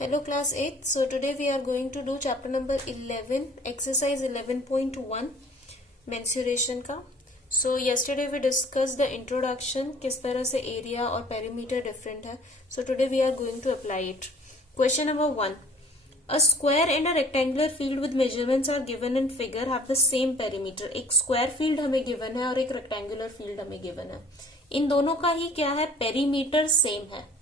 Hello class 8. So today we are going to do chapter number 11, exercise 11.1, mensuration का. So yesterday we discussed the introduction, किस तरह से area और perimeter different है. So today we are going to apply it. Question number 1. A square and a rectangular field with measurements are given in figure have the same perimeter. एक square field हमें given है और एक rectangular field हमें given है. इन दोनों का ही क्या है, perimeter same है.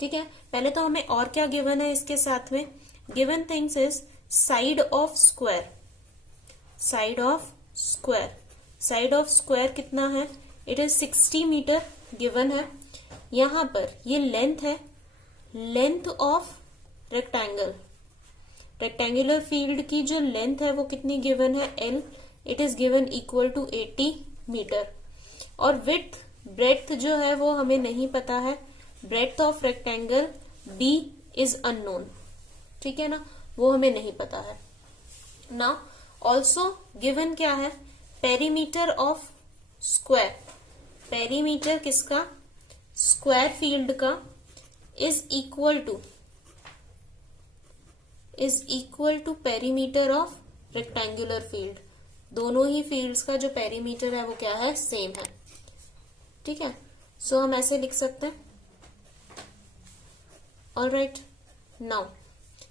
ठीक है, पहले तो हमें और क्या गिवन है इसके साथ में. Given things is side of square. Side of square, side of square कितना है, इट इज 60 मीटर गिवन है. यहां पर ये लेंथ है, length of rectangle, rectangular field की जो लेंथ है वो कितनी गिवन है, L. It is given equal to 80 metre. और विड्थ ब्रेड्थ जो है वो हमें नहीं पता है. Breadth of rectangle B is unknown. ठीक है ना, वो हमें नहीं पता है. नाउ ऑल्सो गिवन क्या है, पेरीमीटर ऑफ स्क्वायर. पेरीमीटर किसका, स्क्वायर फील्ड का is equal to perimeter of rectangular field. दोनों ही फील्ड्स का जो पेरीमीटर है वो क्या है, सेम है. ठीक है, सो हम ऐसे लिख सकते हैं. All right, now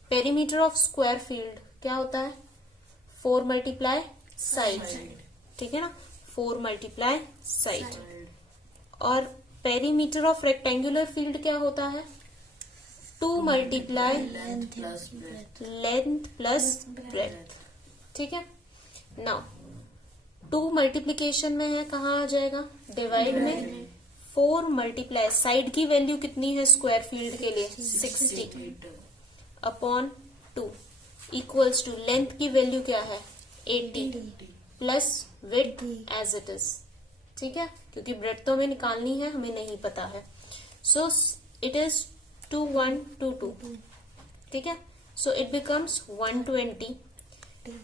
perimeter of square field क्या होता है, 4 मल्टीप्लाई साइड. ठीक है ना, 4 मल्टीप्लाई साइड. और पेरीमीटर ऑफ रेक्टेंगुलर फील्ड क्या होता है, 2 मल्टीप्लाई लेंथ प्लस ब्रेड्थ. ठीक है, नाउ 2 मल्टीप्लीकेशन में है, कहाँ आ जाएगा, डिवाइड में. 4 मल्टीप्लाई साइड की वैल्यू कितनी है स्क्वायर फील्ड के लिए, 60 अपॉन 2 इक्वल्स टू लेंथ की वैल्यू क्या है, 80 plus width as it is. ठीक है, क्योंकि ब्रेड्थ तो हमें निकालनी है, हमें नहीं पता है. So it is 2122. ठीक है, सो इट बिकम्स 120.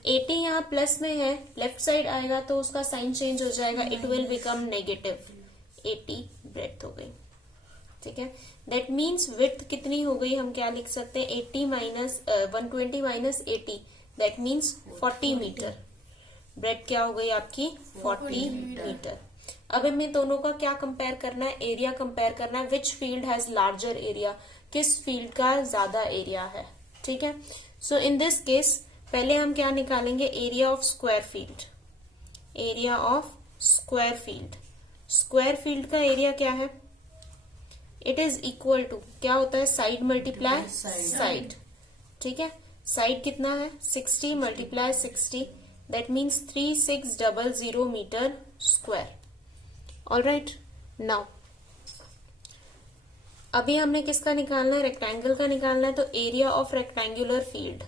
80 यहाँ प्लस में है, लेफ्ट साइड आएगा तो उसका साइन चेंज हो जाएगा, it will become negative. 80 breadth हो गई. ठीक है, दैट मीन्स विड्थ कितनी हो गई, हम क्या लिख सकते हैं, 80 minus 120 minus 80, that means 40 metre. Breadth क्या हो गई आपकी, 40 मीटर. अब हमें दोनों का क्या कंपेयर करना है, एरिया कंपेयर करना है. Which field has larger area, किस फील्ड का ज्यादा एरिया है. ठीक है, सो इन दिस केस पहले हम क्या निकालेंगे, area of square field. Area of square field, square field का एरिया क्या है, इट इज इक्वल टू क्या होता है, साइड मल्टीप्लाई साइड. ठीक है, साइड कितना है, 60 multiply 60, that means 3600 metre square. All right, now अभी हमने किसका निकालना है, रेक्टेंगल का निकालना है. तो area of rectangular field,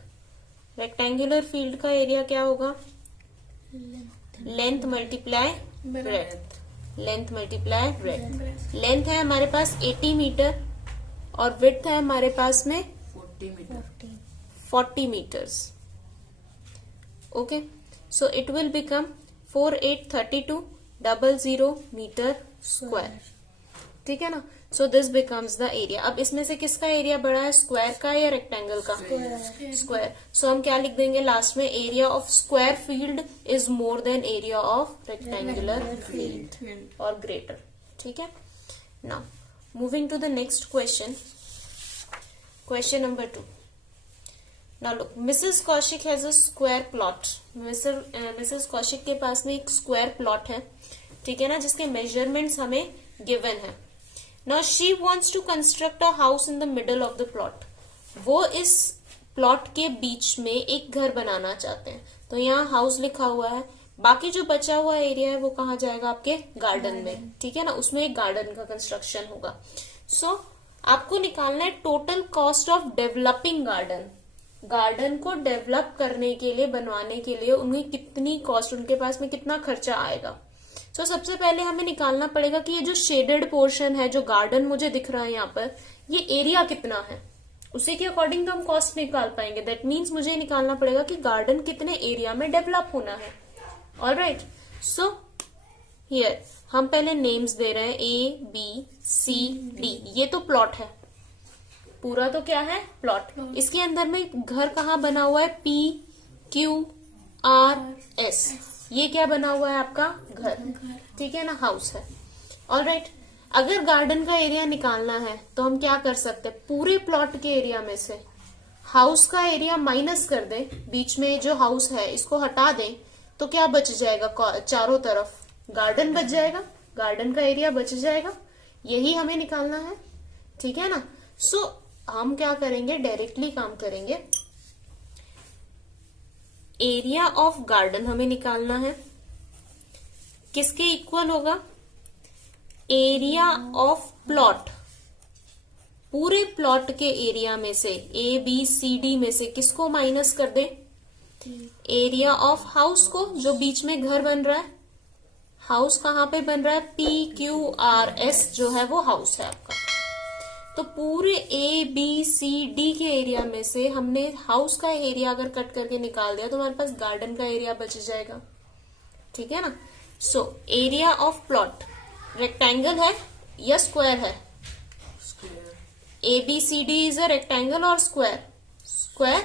rectangular field का एरिया क्या होगा, length multiply breadth, length multiply breadth. Length है हमारे पास 80 मीटर और विड्थ है हमारे पास में 40 metres. Okay, so it will become 483200 metre square. ठीक है ना, so this becomes the area. अब इसमें से किसका एरिया बड़ा है, स्क्वायर का या रेक्टेंगल का, स्क्वायर. सो हम क्या लिख देंगे लास्ट में, area of square field is more than area of rectangular field और ग्रेटर. ठीक है, now moving to the next question. Question number 2. Now look, Mrs Kaushik has a square plot. Mrs Kaushik के पास में एक स्क्वायर प्लॉट है. ठीक है ना, जिसके मेजरमेंट्स हमें गिवन है. Now she wants to construct a house in the middle of the plot. वो इस प्लॉट के बीच में एक घर बनाना चाहते हैं. तो यहाँ हाउस लिखा हुआ है, बाकी जो बचा हुआ एरिया है वो कहाँ जाएगा, आपके गार्डन में. ठीक है ना, उसमें एक गार्डन का कंस्ट्रक्शन होगा. सो आपको निकालना है total cost of developing garden. Garden को डेवलप करने के लिए, बनवाने के लिए उन्हें कितनी कॉस्ट, उनके पास में कितना खर्चा आएगा. तो सबसे पहले हमें निकालना पड़ेगा कि ये जो शेडेड पोर्शन है, जो गार्डन मुझे दिख रहा है यहाँ पर, ये एरिया कितना है, उसी के अकॉर्डिंग तो हम कॉस्ट निकाल पाएंगे. दैट मीन्स मुझे निकालना पड़ेगा कि गार्डन कितने एरिया में डेवलप होना है. ऑल राइट, सो हियर हम पहले नेम्स दे रहे हैं, A B C D. ये तो प्लॉट है, पूरा तो क्या है, प्लॉट। इसके अंदर में घर कहाँ बना हुआ है, PQRS, ये क्या बना हुआ है आपका, घर, ठीक है ना, हाउस है। ऑलराइट, अगर गार्डन का एरिया निकालना है तो हम क्या कर सकते हैं, पूरे प्लॉट के एरिया में से हाउस का एरिया माइनस कर दे, बीच में जो हाउस है इसको हटा दें, तो क्या बच जाएगा, चारों तरफ गार्डन बच जाएगा, गार्डन का एरिया बच जाएगा, यही हमें निकालना है, ठीक है ना। सो हम क्या करेंगे, डायरेक्टली काम करेंगे। एरिया ऑफ गार्डन हमें निकालना है, किसके इक्वल होगा, एरिया ऑफ प्लॉट, पूरे प्लॉट के एरिया में से ABCD में से किसको माइनस कर दे, एरिया ऑफ हाउस को, जो बीच में घर बन रहा है, हाउस कहाँ पे बन रहा है, PQRS जो है वो हाउस है आपका। तो पूरे ABCD के एरिया में से हमने हाउस का एरिया अगर कट करके निकाल दिया तो हमारे पास गार्डन का एरिया बच जाएगा, ठीक है ना। So area of plot rectangle है या स्क्वायर है, ABCD इज अ रेक्टेंगल और स्क्वायर, स्क्वायर,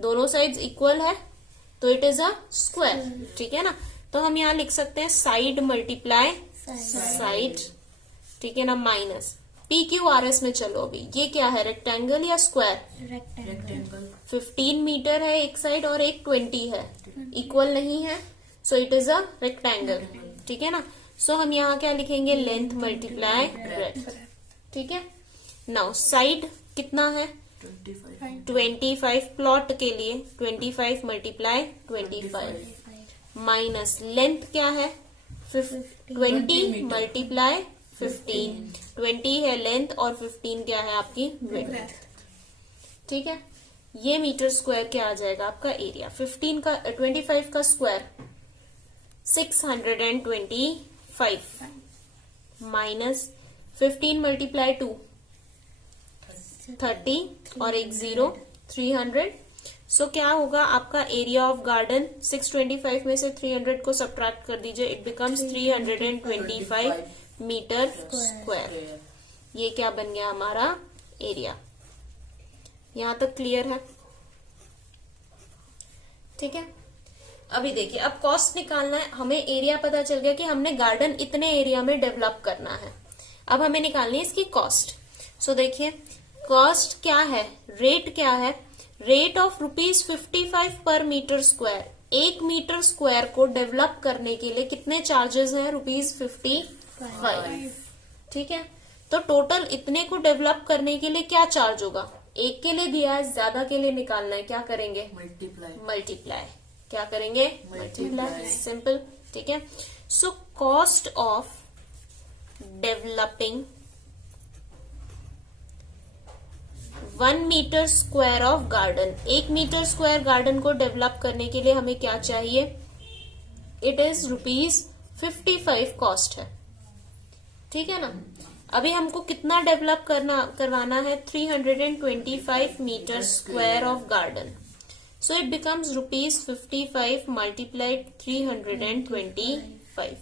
दोनों साइड्स इक्वल है तो इट इज अ स्क्वायर, ठीक है ना। तो हम यहाँ लिख सकते हैं साइड मल्टीप्लाई साइड, ठीक है ना, माइनस PQRS में। चलो अभी ये क्या है, रेक्टेंगल या स्क्वायर, रेक्टेंगल, 15 मीटर है एक साइड और एक 20 है, इक्वल नहीं है, so it is a rectangle, ठीक है ना। सो हम यहाँ क्या लिखेंगे, लेंथ मल्टीप्लाई ब्रेथ, ठीक है। नाउ साइड कितना है, 25 प्लॉट के लिए 25 मल्टीप्लाई 25 माइनस लेंथ क्या है, 20 मल्टीप्लाई 15, 20 है लेंथ और 15 क्या है आपकी विड्थ, ठीक है। ये मीटर स्क्वायर क्या आ जाएगा आपका एरिया, 15 का 25 का स्क्वायर 625 माइनस 15 मल्टीप्लाई 2 30 और एक 0 300। सो क्या होगा आपका एरिया ऑफ गार्डन, 625 में से 300 को सब्ट्रैक्ट कर दीजिए, इट बिकम्स 325 मीटर स्क्वायर। ये क्या बन गया हमारा एरिया। यहां तक क्लियर है, ठीक है। अभी देखिए, अब कॉस्ट निकालना है हमें, एरिया पता चल गया कि हमने गार्डन इतने एरिया में डेवलप करना है, अब हमें निकालनी है इसकी कॉस्ट। सो देखिए कॉस्ट क्या है, रेट क्या है, रेट ऑफ ₹55 पर मीटर स्क्वायर। 1 मीटर स्क्वायर को डेवलप करने के लिए कितने चार्जेस हैं, ₹55, ठीक है। तो टोटल इतने को डेवलप करने के लिए क्या चार्ज होगा, एक के लिए दिया है, ज्यादा के लिए निकालना है, क्या करेंगे, मल्टीप्लाई, क्या करेंगे, मल्टीप्लाई, सिंपल, ठीक है। So cost of developing 1 metre square of garden, 1 metre square garden को डेवलप करने के लिए हमें क्या चाहिए, इट इज ₹55 कॉस्ट है, ठीक है ना। अभी हमको कितना डेवलप करवाना है, 325 metre square of garden. So it becomes ₹55 multiplied 325,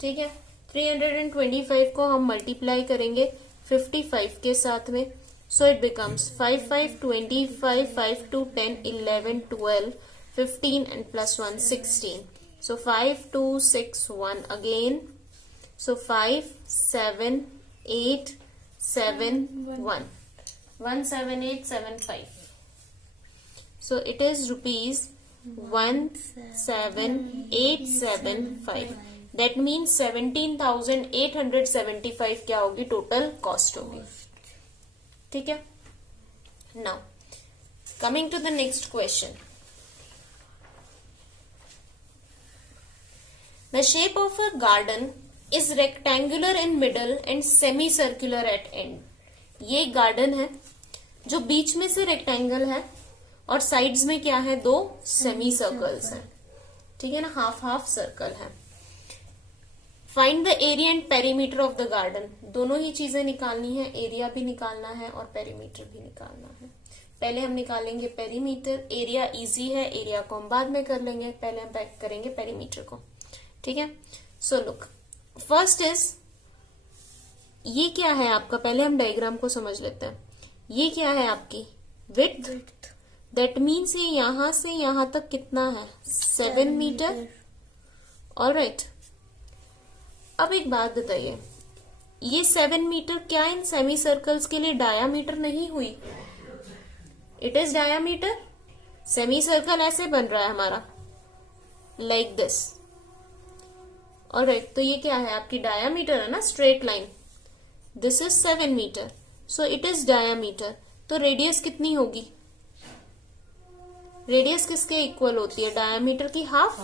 ठीक है। 325 को हम मल्टीप्लाई करेंगे 55 के साथ में, so it becomes 5 5 25 5 2 10 11 12 15 and plus 1 16, so 5 2 6 1 again, so 5 7 8 7 1 17875, so it is ₹17875, that means 17,875 क्या होगी, टोटल कॉस्ट होगी, ठीक है। Now coming to the next question, the shape of a garden is rectangular in middle and semi circular at end. ये garden है जो बीच में से रेक्टेंगल है और साइड्स में क्या है, 2 सेमी सर्कल्स हैं, ठीक है ना, हाफ हाफ सर्कल है। Find the area and perimeter of the garden, दोनों ही चीजें निकालनी है, एरिया भी निकालना है और पेरीमीटर भी निकालना है। पहले हम निकालेंगे पेरीमीटर, एरिया इजी है, एरिया को हम बाद में कर लेंगे, पहले हम पैक करेंगे पेरीमीटर को, ठीक है। सो लुक, फर्स्ट इज, ये क्या है आपका, पहले हम डायग्राम को समझ लेते हैं। ये क्या है आपकी विड्थ। दैट मीन्स ये यहां से यहां तक कितना है 7 मीटर। ऑलराइट, अब एक बात बताइए, ये 7 मीटर क्या इन सेमी सर्कल्स के लिए डायामीटर नहीं हुई? It is diameter. Semi circle ऐसे बन रहा है हमारा, लाइक दिस। ऑलराइट, तो ये क्या है आपकी डायामीटर है ना, straight line. This is 7 metre, so it is diameter. तो रेडियस कितनी होगी? रेडियस किसके इक्वल होती है? डायामीटर की हाफ।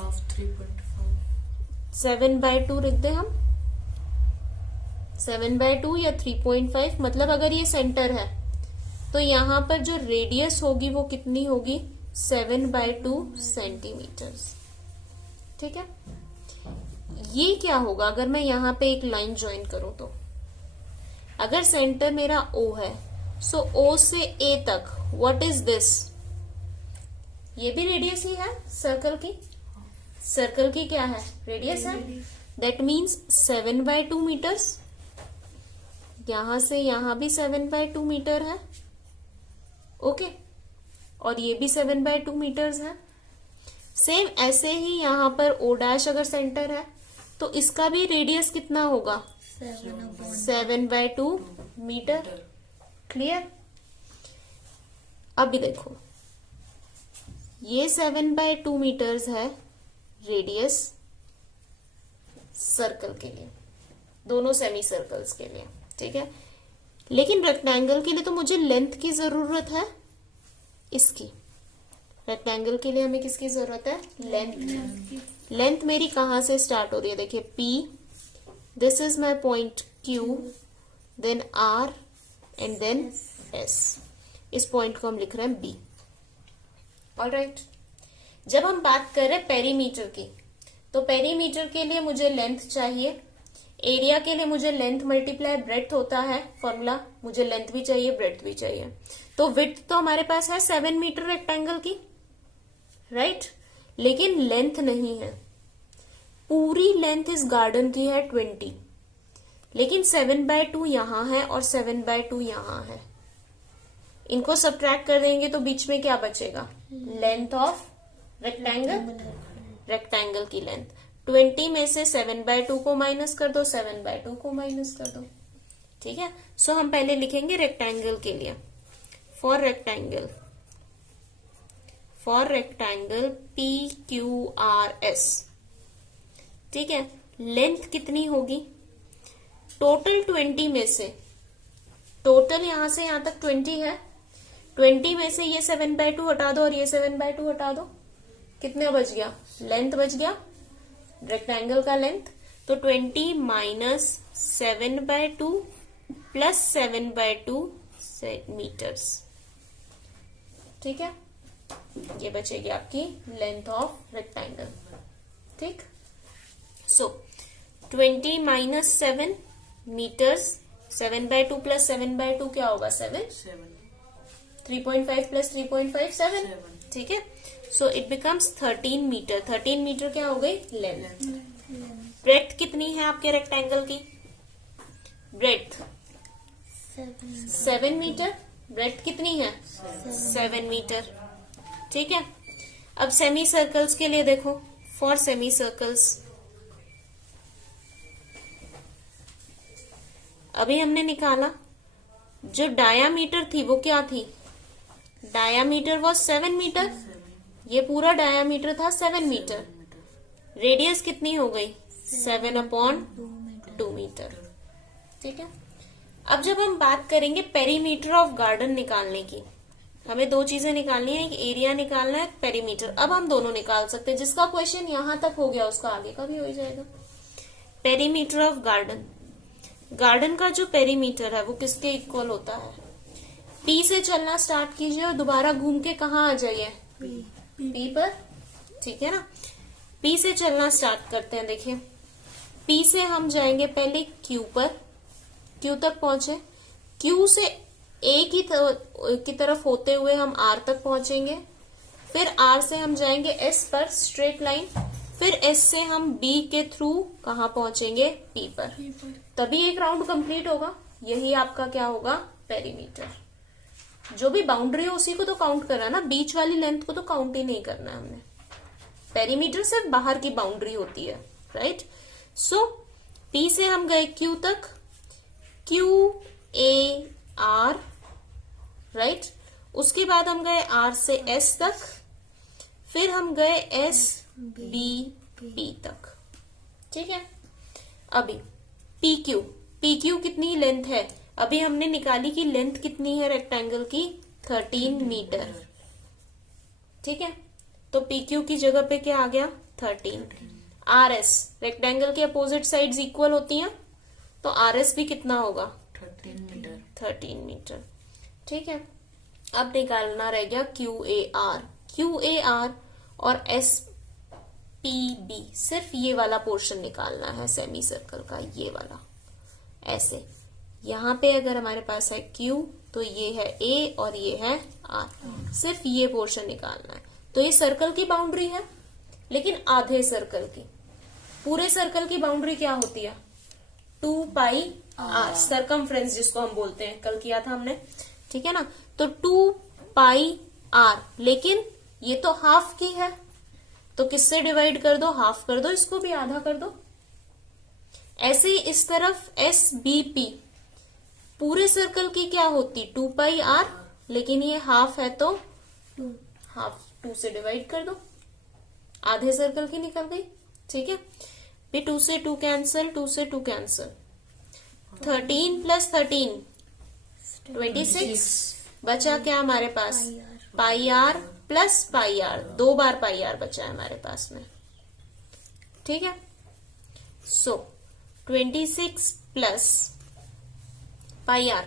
7/2 लिख दे हम, 7/2 या 3.5। मतलब अगर ये सेंटर है तो यहां पर जो रेडियस होगी वो कितनी होगी? 7/2 सेंटीमीटर। ठीक है, ये क्या होगा अगर मैं यहां पे एक लाइन ज्वाइन करूं तो? अगर सेंटर मेरा O है, सो O से A तक व्हाट इज दिस? ये भी रेडियस ही है सर्कल की। सर्कल की क्या है? रेडियस है। That means 7/2 metres. यहां से यहां भी 7/2 मीटर है। ओके, और ये भी 7/2 मीटर्स है। सेम ऐसे ही यहां पर O' अगर सेंटर है तो इसका भी रेडियस कितना होगा? 7/2 मीटर। क्लियर? अभी देखो, ये 7/2 मीटर्स है रेडियस सर्कल के लिए, दोनों सेमी सर्कल्स के लिए। ठीक है, लेकिन रेक्टेंगल के लिए तो मुझे लेंथ की जरूरत है इसकी। रेक्टेंगल के लिए हमें किसकी जरूरत है? लेंथ। लेंथ मेरी कहां से स्टार्ट हो रही है? देखिए P, this is my point Q, then R and then S। इस पॉइंट को हम लिख रहे हैं B। ऑलराइट, जब हम बात कर रहे हैं पेरीमीटर की, तो पेरीमीटर के लिए मुझे लेंथ चाहिए। एरिया के लिए मुझे लेंथ मल्टीप्लाई ब्रेड्थ होता है फॉर्मूला। मुझे लेंथ भी चाहिए, ब्रेड्थ भी चाहिए। तो विड्थ तो हमारे पास है 7 मीटर रेक्टेंगल की, राइट? लेकिन लेंथ नहीं है। पूरी लेंथ इस गार्डन की है 20, लेकिन 7/2 यहां है और 7/2 यहां है। इनको सब्ट्रैक्ट कर देंगे तो बीच में क्या बचेगा? लेंथ ऑफ रेक्टेंगल, रेक्टेंगल की लेंथ। 20 में से 7/2 को माइनस कर दो, 7/2 को माइनस कर दो। ठीक है, सो हम पहले लिखेंगे रेक्टेंगल के लिए। For rectangle PQRS। ठीक है, लेंथ कितनी होगी? टोटल 20 में से, टोटल यहां से यहां तक 20 है। 20 में से ये 7/2 हटा दो और ये 7/2 हटा दो, कितना बच गया? लेंथ बच गया, रेक्टेंगल का लेंथ। तो 20 माइनस 7/2 प्लस 7/2 मीटर्स। ठीक है, ये बचेगी आपकी लेंथ ऑफ रेक्टेंगल। ठीक, सो 20 माइनस 7 मीटर्स, 7/2 प्लस 7/2 क्या होगा? 7। 3.5 प्लस 3.5 7। ठीक है, so it becomes 13 metre. 13 metre क्या हो गई? लेंथ। ब्रेड्थ कितनी है आपके रेक्टेंगल की? Breadth 7 metre. ब्रेड्थ कितनी है? 7 मीटर। ठीक है, अब सेमी सर्कल्स के लिए देखो। फॉर सेमी सर्कल्स अभी हमने निकाला, जो डायामीटर थी वो क्या थी? Diameter was 7 metre. ये पूरा डायामीटर था 7 मीटर। रेडियस कितनी हो गई? 7/2 मीटर। ठीक है, अब जब हम बात करेंगे पेरीमीटर ऑफ गार्डन निकालने की, हमें दो चीजें निकालनी है, एक एरिया निकालना है, पेरीमीटर। अब हम दोनों निकाल सकते हैं। जिसका क्वेश्चन यहां तक हो गया उसका आगे का भी हो जाएगा। पेरीमीटर ऑफ गार्डन, गार्डन का जो पेरीमीटर है वो किसके इक्वल होता है? P से चलना स्टार्ट कीजिए और दोबारा घूम के कहाँ आ जाइए? P पर। ठीक है ना, P से चलना स्टार्ट करते हैं। देखिए, P से हम जाएंगे पहले Q पर, Q तक पहुंचे। Q से A की तरफ होते हुए हम R तक पहुंचेंगे। फिर R से हम जाएंगे S पर, स्ट्रेट लाइन। फिर S से हम B के थ्रू कहाँ पहुंचेंगे? P पर। तभी एक राउंड कंप्लीट होगा। यही आपका क्या होगा? पेरीमीटर। जो भी बाउंड्री है उसी को तो काउंट करना ना, बीच वाली लेंथ को तो काउंट ही नहीं करना है हमने। पेरीमीटर सिर्फ बाहर की बाउंड्री होती है, राइट। सो P से हम गए Q तक, QAR, राइट। उसके बाद हम गए R से S तक, फिर हम गए SBP तक, ठीक है। अभी PQ कितनी लेंथ है, अभी हमने निकाली कि लेंथ कितनी है रेक्टेंगल की, 13 मीटर, ठीक है। तो PQ की जगह पे क्या आ गया, 13। RS, रेक्टेंगल के अपोजिट साइड्स इक्वल होती हैं, तो RS भी कितना होगा, 13 मीटर, ठीक है। अब निकालना रह गया QAR और SPB, सिर्फ ये वाला पोर्शन निकालना है सेमी सर्कल का, ये वाला। ऐसे यहां पे अगर हमारे पास है Q तो ये है A और ये है R, सिर्फ ये पोर्शन निकालना है। तो ये सर्कल की बाउंड्री है, लेकिन आधे सर्कल की। पूरे सर्कल की बाउंड्री क्या होती है, 2 पाई R, सर्कमफ्रेंस जिसको हम बोलते हैं, कल किया था हमने, ठीक है ना। तो 2 पाई R, लेकिन ये तो हाफ की है, तो किससे डिवाइड कर दो, हाफ कर दो, इसको भी आधा कर दो। ऐसे ही इस तरफ SBP, पूरे सर्कल की क्या होती, 2 पाई R, लेकिन ये हाफ है तो हाफ 2 से डिवाइड कर दो, आधे सर्कल की निकल गई, ठीक है। फिर 2 से 2 कैंसल, 2 से 2 कैंसल, 13 प्लस 13 26, बचा क्या हमारे पास, पाई R प्लस पाई R, 2 बार पाई R बचा है हमारे पास में, ठीक है। सो 26 plus pi R,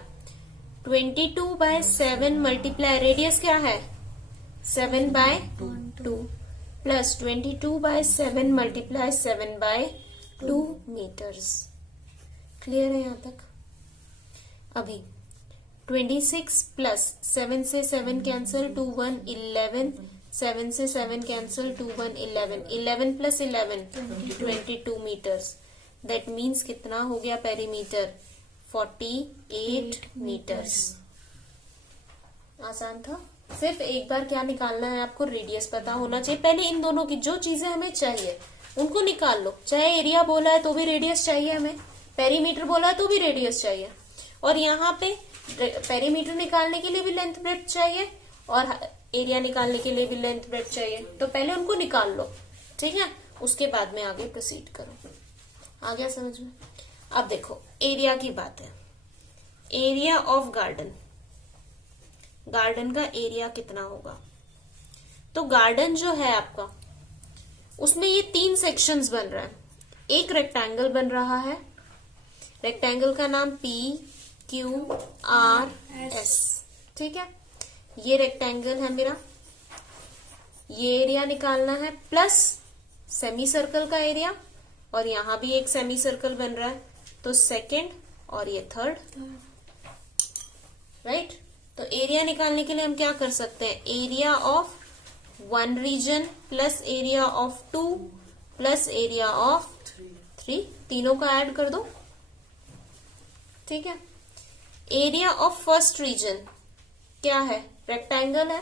22/7 multiply, radius क्या है 7/2, प्लस 22/7 मल्टीप्लाई 7/2 मीटर्स। क्लियर है यहां तक। अभी 26 प्लस 7 से 7 कैंसिल, 2 1 11, 7 से 7 cancel, 2 1 11, 11 plus 11 22 metres. That means कितना हो गया पेरीमीटर, 48 मीटर्स। आसान था। सिर्फ एक बार क्या निकालना है आपको, रेडियस पता होना चाहिए। पहले इन दोनों की जो चीजें हमें चाहिए उनको निकाल लो। चाहे एरिया बोला है तो भी रेडियस चाहिए हमें, पेरीमीटर बोला है तो भी रेडियस चाहिए, और यहाँ पे पेरीमीटर निकालने के लिए भी लेंथ ब्रेड्थ चाहिए और एरिया निकालने के लिए भी लेंथ ब्रेड्थ चाहिए। तो पहले उनको निकाल लो, ठीक है, उसके बाद में आगे प्रोसीड करो। आ गया समझ में। अब देखो एरिया की बात है। एरिया ऑफ गार्डन, गार्डन का एरिया कितना होगा। तो गार्डन जो है आपका, उसमें ये 3 सेक्शंस बन रहा है। एक रेक्टेंगल बन रहा है, रेक्टेंगल का नाम PQRS, ठीक है। ये रेक्टेंगल है मेरा, ये एरिया निकालना है, प्लस सेमी सर्कल का एरिया, और यहां भी एक सेमी सर्कल बन रहा है, तो सेकंड और ये थर्ड, राइट। तो एरिया निकालने के लिए हम क्या कर सकते हैं, area of 1 region plus area of 2 plus area of 3, तीनों का ऐड कर दो, ठीक है। एरिया ऑफ फर्स्ट रीजन क्या है, रेक्टेंगल है,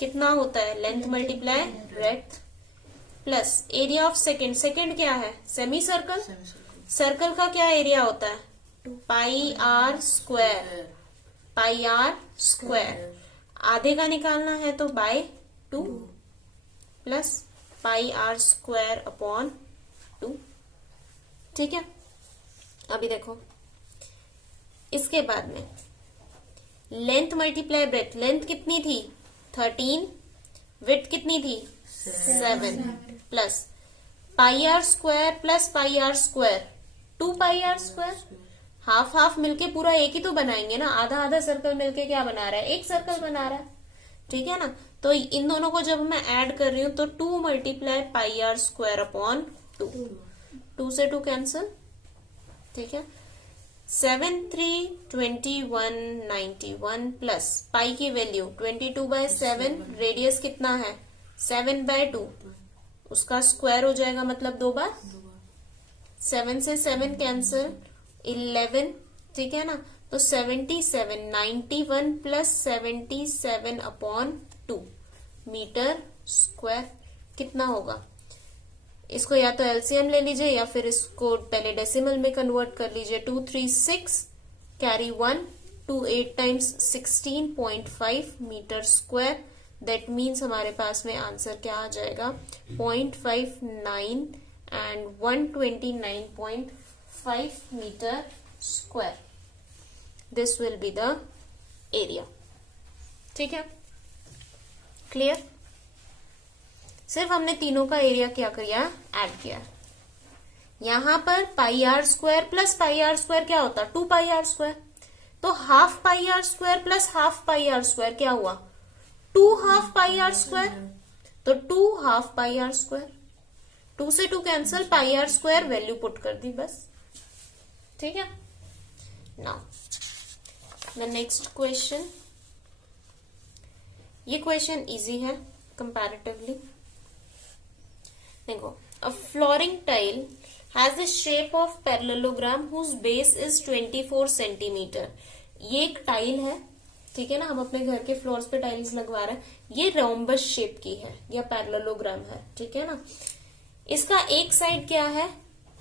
कितना होता है, length multiply breadth, plus area of second, second क्या है, सेमी सर्कल, सर्कल का क्या एरिया होता है, pi r square, pi r square, आधे का निकालना है तो by 2 plus pi r square upon 2, ठीक है। अभी देखो इसके बाद में लेंथ मल्टीप्लाई ब्रेड्थ, लेंथ कितनी थी 13, विड्थ कितनी थी 7, plus pi r square plus pi r square 2 pi r square, half half मिलके पूरा एक ही तो बनाएंगे ना, आधा आधा सर्कल मिलके क्या बना रहा है, एक सर्कल बना रहा है, ठीक है ना। तो इन दोनों को जब मैं ऐड कर रही हूं तो 2 multiply pi r square upon 2, 2 से 2 कैंसिल, ठीक है। 7 3 21 91 प्लस पाई की वैल्यू 22/7, रेडियस कितना है 7/2, उसका स्क्वायर हो जाएगा मतलब 2 बार, 7 से 7 कैंसिल 11, ठीक है ना। तो 77, 91 प्लस 77/2 मीटर स्क्वायर कितना होगा? इसको या तो एलसीएम ले लीजिए या फिर इसको पहले डेसिमल में कन्वर्ट कर लीजिए। 236 carry 1 2 8 times 16.5 metre square. That means हमारे पास में आंसर क्या आ जाएगा? 0.59 and 129.5 metre square. This will be the area. ठीक है, क्लियर? सिर्फ हमने तीनों का एरिया क्या किया? ऐड किया। यहां पर pi r square plus pi r square क्या होता? 2 पाई आर स्क्वायर। तो half pi r square plus half pi r square क्या हुआ? 2 हाफ पाई आर स्क्वायर। तो 2 हाफ पाई आर स्क्वायर। 2 से 2 cancel, pi r square value put कर दी बस। ठीक है, नाउ द नेक्स्ट क्वेश्चन। ये क्वेश्चन इजी है कंपैरेटिवली। देखो, a flooring tile has the shape of parallelogram whose base is 24 centimetre. ये एक टाइल है, ठीक है ना, हम अपने घर के फ्लोर्स पे टाइल्स लगवा रहे हैं। ये रोम्बस शेप की है या पैरेललोग्राम है, ठीक है ना। इसका एक साइड क्या है?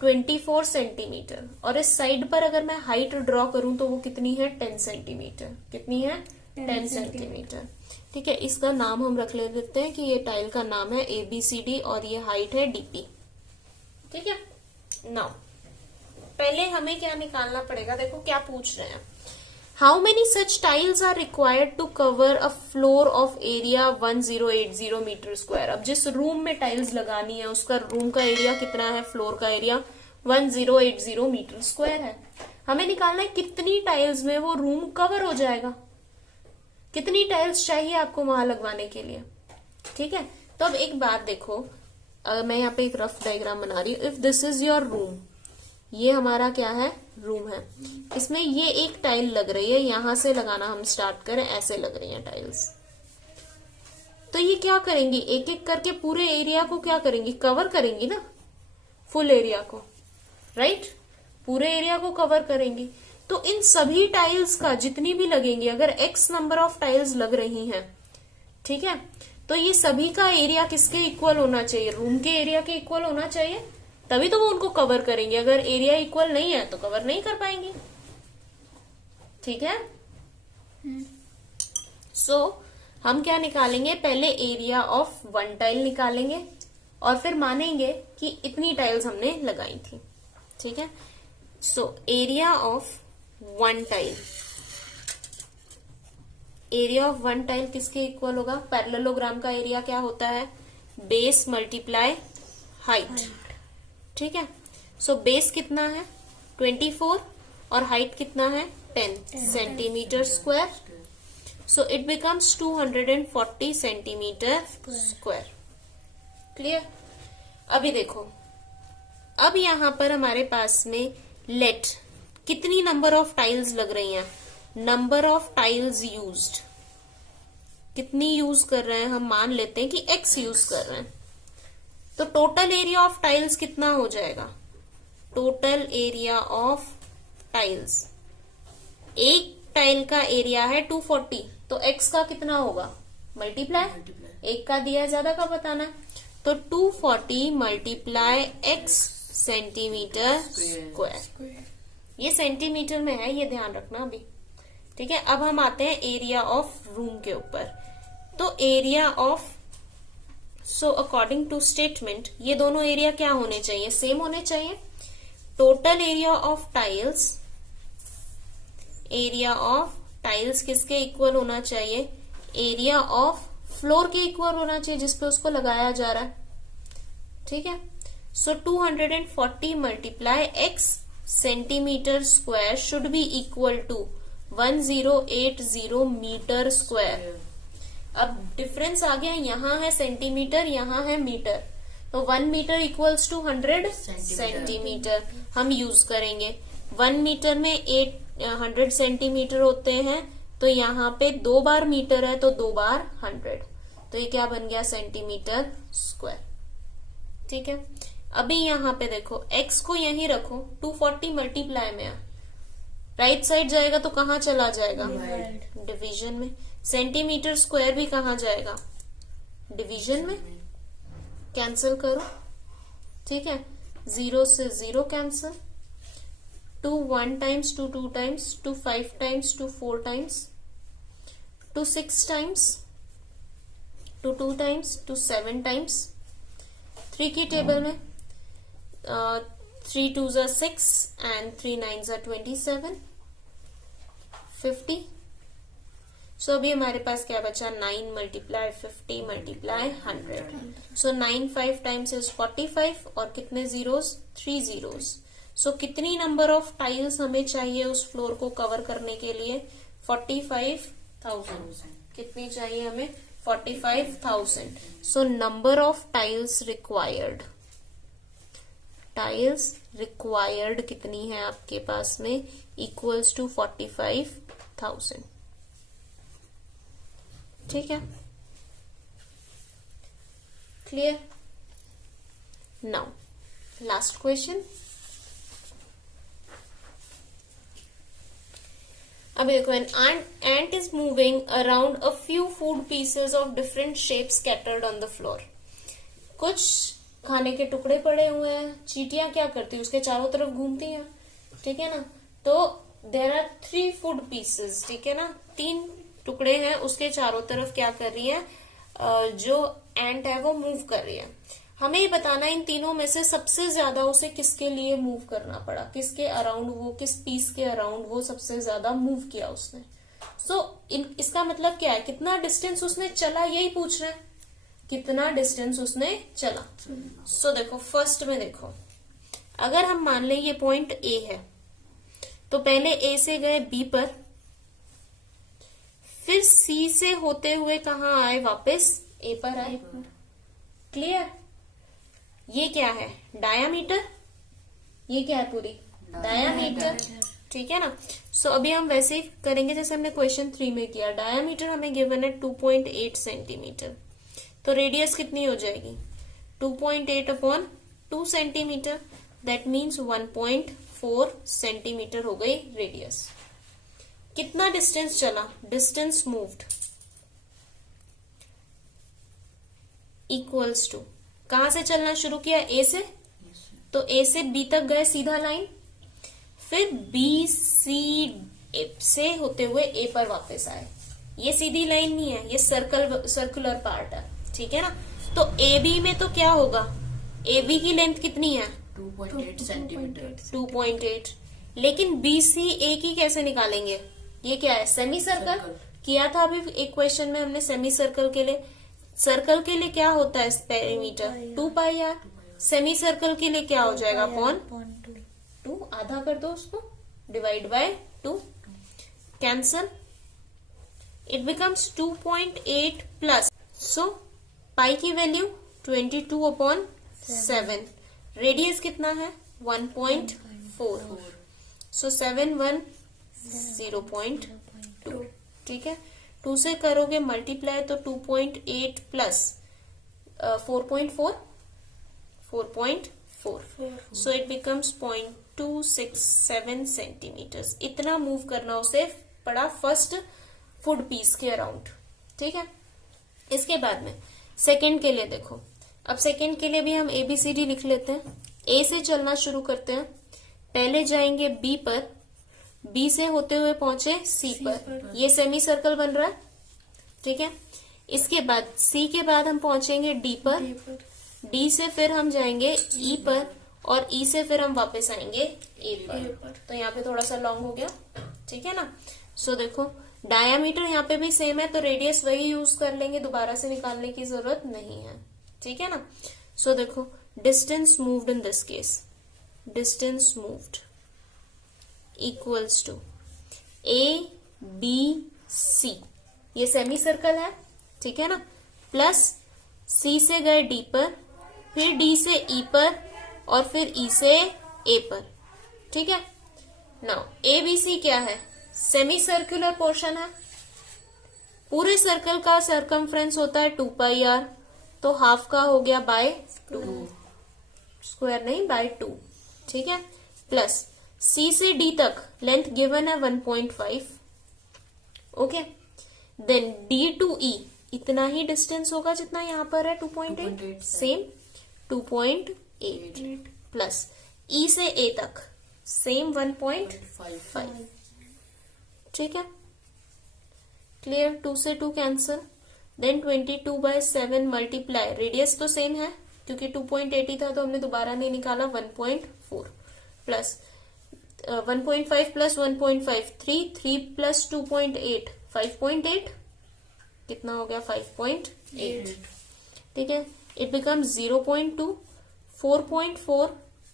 24 सेंटीमीटर, और इस साइड पर अगर मैं हाइट ड्रॉ करूं तो वो कितनी है? 10 सेंटीमीटर। कितनी है? 10 सेंटीमीटर। ठीक है, इसका नाम हम रख लेते हैं कि ये टाइल का नाम है ABCD और ये हाइट है DP। ठीक है, नाउ पहले हमें क्या निकालना पड़ेगा? देखो क्या पूछ रहे हैं। How many such tiles are required to cover a floor of area 1080 metre square. अब जिस रूम में टाइल्स लगानी है उसका रूम का एरिया कितना है? फ्लोर का एरिया 1080 मीटर स्क्वायर है। हमें निकालना है कितनी टाइल्स में वो रूम कवर हो जाएगा। कितनी टाइल्स चाहिए आपको वहां लगवाने के लिए? ठीक है, तो अब एक बात देखो, मैं यहाँ पे एक रफ डायग्राम बना रही हूँ। If this is your room, ये हमारा क्या है? रूम है। इसमें ये एक टाइल लग रही है, यहां से लगाना हम स्टार्ट करें, ऐसे लग रही है टाइल्स। तो ये क्या करेंगी? एक एक करके पूरे एरिया को क्या करेंगी? कवर करेंगी ना, फुल एरिया को, राइट? पूरे एरिया को कवर करेंगी। तो इन सभी टाइल्स का जितनी भी लगेंगी, अगर x नंबर ऑफ टाइल्स लग रही हैं, ठीक है, तो ये सभी का एरिया किसके इक्वल होना चाहिए? रूम के एरिया के इक्वल होना चाहिए, तभी तो वो उनको कवर करेंगे। अगर एरिया इक्वल नहीं है तो कवर नहीं कर पाएंगे। ठीक है, सो हम क्या निकालेंगे? पहले एरिया ऑफ 1 टाइल निकालेंगे और फिर मानेंगे कि इतनी टाइल्स हमने लगाई थी। ठीक है, so area of 1 tile, area of 1 tile किसके इक्वल होगा? पैरेललोग्राम का एरिया क्या होता है? Base multiply height. ठीक है, सो बेस कितना है? 24 और हाइट कितना है? 10 centimetre square. So it becomes 240 centimetre square. Clear? अभी देखो, अब यहां पर हमारे पास में लेट कितनी नंबर ऑफ टाइल्स लग रही हैं? नंबर ऑफ टाइल्स यूज्ड कितनी यूज कर रहे हैं? हम मान लेते हैं कि x यूज कर रहे हैं, तो टोटल एरिया ऑफ टाइल्स कितना हो जाएगा? टोटल एरिया ऑफ टाइल्स, एक टाइल का एरिया है 240, तो x का कितना होगा? मल्टीप्लाई, एक का दिया ज्यादा का बताना है, तो 240 मल्टीप्लाई x सेंटीमीटर स्क्वायर। ये सेंटीमीटर में है, ये ध्यान रखना अभी। ठीक है, अब हम आते हैं एरिया ऑफ रूम के ऊपर। तो area of, so according to statement ये दोनों एरिया क्या होने चाहिए? सेम होने चाहिए। Total area of tiles, area of tiles किसके इक्वल होना चाहिए? एरिया ऑफ फ्लोर के इक्वल होना चाहिए जिसपे उसको लगाया जा रहा है। ठीक है, so 240 multiply x centimetre square should be equal to 1080 metre square. अब डिफरेंस आ गया, यहाँ है सेंटीमीटर, यहाँ है मीटर, तो 1 मीटर इक्वल्स टू 100 सेंटीमीटर हम यूज करेंगे। 1 मीटर में 100 सेंटीमीटर होते हैं, तो यहाँ पे 2 बार मीटर है तो 2 बार 100, तो ये क्या बन गया? Centimetre square. ठीक है, अभी यहाँ पे देखो x को यहीं रखो, 240 मल्टीप्लाई में है राइट साइड जाएगा तो कहाँ चला जाएगा, डिवीजन में। सेंटीमीटर स्क्वायर भी कहाँ जाएगा, डिवीजन में। कैंसिल करो, ठीक है, 0 से 0 cancel, 2 1 times, 2 2 times, 2 5 times, 2 4 times, 2 6 times, 2 2 times, 2 7 times. 3 की टेबल में 3 2s are 6 and 3 9s are 27, 50। सो अभी हमारे पास क्या बचा, 9 multiply 50 multiply 100। So 9 5 times is 45 और कितने जीरोस, 3 जीरोस। सो कितनी नंबर ऑफ टाइल्स हमें चाहिए उस फ्लोर को कवर करने के लिए, 45,000। कितनी चाहिए हमें, 45,000। So number of tiles required, tiles required कितनी है आपके पास में, इक्वल्स टू 45,000। ठीक है, क्लियर। Now last question. अब देखो, N ant is moving around a few food pieces of different shapes scattered on the floor। कुछ खाने के टुकड़े पड़े हुए हैं, चींटियां क्या करती है, उसके चारों तरफ घूमती हैं, ठीक है ना। तो देर आर 3 फूड पीसेस, ठीक है ना, 3 टुकड़े हैं, उसके चारों तरफ क्या कर रही है, जो एंट है वो मूव कर रही है। हमें ये बताना इन तीनों में से सबसे ज्यादा उसे किसके लिए मूव करना पड़ा, किसके अराउंड, वो किस पीस के अराउंड वो सबसे ज्यादा मूव किया उसने। सो इसका मतलब क्या है, कितना डिस्टेंस उसने चला, यही पूछ रहे हैं, कितना डिस्टेंस उसने चला। सो देखो, फर्स्ट में देखो, अगर हम मान लें ये पॉइंट ए है, तो पहले ए से गए बी पर, फिर सी से होते हुए कहाँ आए, वापस ए पर आए। क्लियर। ये क्या है, डायामीटर, ये क्या है, पूरी डायामीटर, ठीक है ना। सो अभी हम वैसे ही करेंगे जैसे हमने क्वेश्चन 3 में किया। डायामीटर हमें गिवन है 2.8 सेंटीमीटर, तो रेडियस कितनी हो जाएगी, 2.8 upon 2 centimetre, that means 1.4 centimetre हो गई रेडियस। कितना डिस्टेंस चला, डिस्टेंस मूव्ड इक्वल्स टू, कहां से चलना शुरू किया, ए से, तो ए से बी तक गए सीधा लाइन, फिर बी सी से होते हुए ए पर वापस आए। ये सीधी लाइन नहीं है, ये सर्कुलर पार्ट है, ठीक है ना। तो ए बी में तो क्या होगा, ए बी की लेंथ कितनी है, 2.8 सेंटीमीटर, 2.8। लेकिन बी सी ए की कैसे निकालेंगे, ये क्या है, सेमी सर्कल किया था अभी एक क्वेश्चन में हमने। सेमी सर्कल के लिए, सर्कल के लिए क्या होता है perimeter, 2 pi r. Semi circle के लिए क्या हो जाएगा, अपॉन 2, आधा कर दो उसको, divide by 2, cancel, it becomes 2.8 plus, so pi की वैल्यू 22/7, रेडियस कितना है 1.4, सो 7 1 0.2, ठीक है। 2 से करोगे मल्टीप्लाई तो 2.8 plus 4.4, so it becomes 0.267 centimetres. इतना मूव करना उसे पड़ा फर्स्ट फूड पीस के अराउंड, ठीक है। इसके बाद में सेकंड के लिए देखो, अब सेकंड के लिए भी हम ABCD लिख लेते हैं। ए से चलना शुरू करते हैं, पहले जाएंगे बी पर, बी से होते हुए पहुंचे सी पर, ये सेमी सर्कल बन रहा है, ठीक है। इसके बाद सी के बाद हम पहुंचेंगे डी पर, डी से फिर हम जाएंगे ई पर, और ई से फिर हम वापस आएंगे ए पर। तो यहाँ पे थोड़ा सा लॉन्ग हो गया, ठीक है ना। सो देखो, डायामीटर यहाँ पे भी सेम है, तो रेडियस वही यूज कर लेंगे, दोबारा से निकालने की जरूरत नहीं है, ठीक है ना। सो देखो, distance moved in this case, distance moved equals to ABC, ये सेमी सर्कल है, ठीक है ना, प्लस C से गए D पर, फिर D से E पर, और फिर E से A पर, ठीक है। नाउ ABC क्या है, सेमी सर्कुलर पोर्शन है, पूरे सर्कल का सरकमफ्रेंस होता है 2 पाई आर, तो हाफ का हो गया बाय 2, स्क्वायर नहीं बाय 2, ठीक है। प्लस C से D तक लेंथ गिवन है 1.5. Okay, then D to E इतना ही डिस्टेंस होगा जितना यहाँ पर है 2.8, सेम 2.8 प्लस E से A तक सेम 1.5. ठीक है, क्लियर. 2 से 2 कैंसल. देन 22/7 मल्टीप्लाई, रेडियस तो सेम है क्योंकि 2.8 ही था तो हमने दोबारा नहीं निकाला. 1.4 प्लस 1.5 प्लस 1.5 3 प्लस 2.8 5.8, कितना हो गया 5.8. ठीक है, it becomes 0.2. 4.4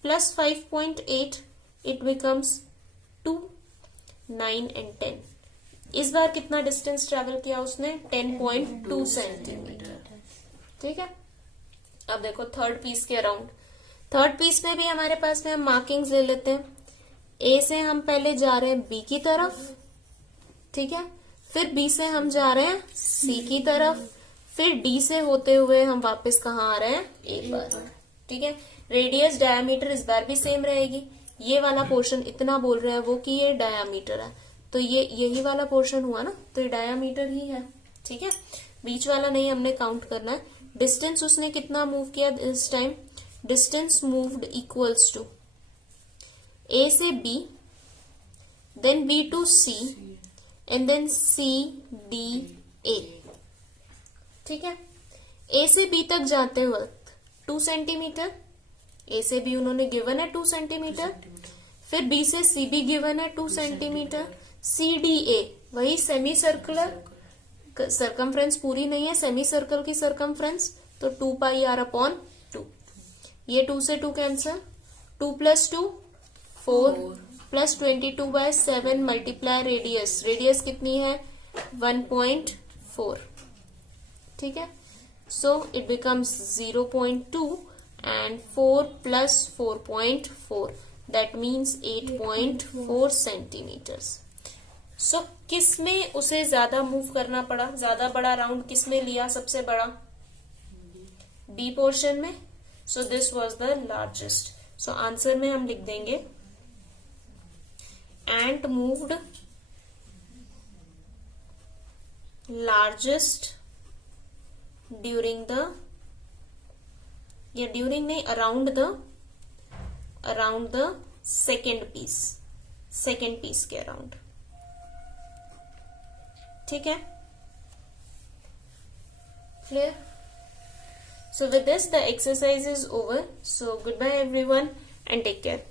plus 5.8 it becomes 2, 9 and 10. इस बार कितना डिस्टेंस ट्रेवल किया उसने? 10.2 सेंटीमीटर. ठीक है, अब देखो थर्ड पीस के अराउंड. थर्ड पीस में भी हमारे पास में हम मार्किंग्स ले लेते हैं. ए से हम पहले जा रहे हैं बी की तरफ. ठीक है, फिर बी से हम जा रहे हैं सी की तरफ. फिर डी से होते हुए हम वापस कहाँ आ रहे हैं? ए पर. ठीक है, रेडियस डायामीटर इस बार भी सेम रहेगी. ये वाला पोर्शन इतना बोल रहे हैं वो कि ये डायामीटर है, तो ये यही वाला पोर्शन हुआ ना, तो ये डायामीटर ही है. ठीक है, बीच वाला नहीं हमने काउंट करना है. डिस्टेंस उसने कितना मूव किया इस time? Distance moved equals to A से B, then B to C and then C D A. ठीक है, ए से बी तक जाते वक्त 2 सेंटीमीटर. ए से बी उन्होंने गिवन है 2 सेंटीमीटर. फिर बी से सी बी गिवन है 2 सेंटीमीटर. सी डी ए वही सेमी सर्कुलर, सरकमफ्रेंस पूरी नहीं है, सेमी सर्कल की सरकमफ्रेंस, तो 2πr/2. ये 2 से 2 कैंसल. 2 plus 2 4 plus 22/7 multiply radius. Radius कितनी है? 1.4. ठीक है, so it becomes 0.2 and 4 plus 4.4 that means 8.4 centimetres. So किस में उसे ज्यादा मूव करना पड़ा? ज्यादा बड़ा राउंड किस में लिया? सबसे बड़ा बी पोर्शन में. So this was the largest. So answer में हम लिख देंगे ant moved largest during the, या ड्यूरिंग नहीं, अराउंड द सेकेंड पीस के अराउंड. ठीक है, clear. So with this the exercise is over. So good bye everyone and take care.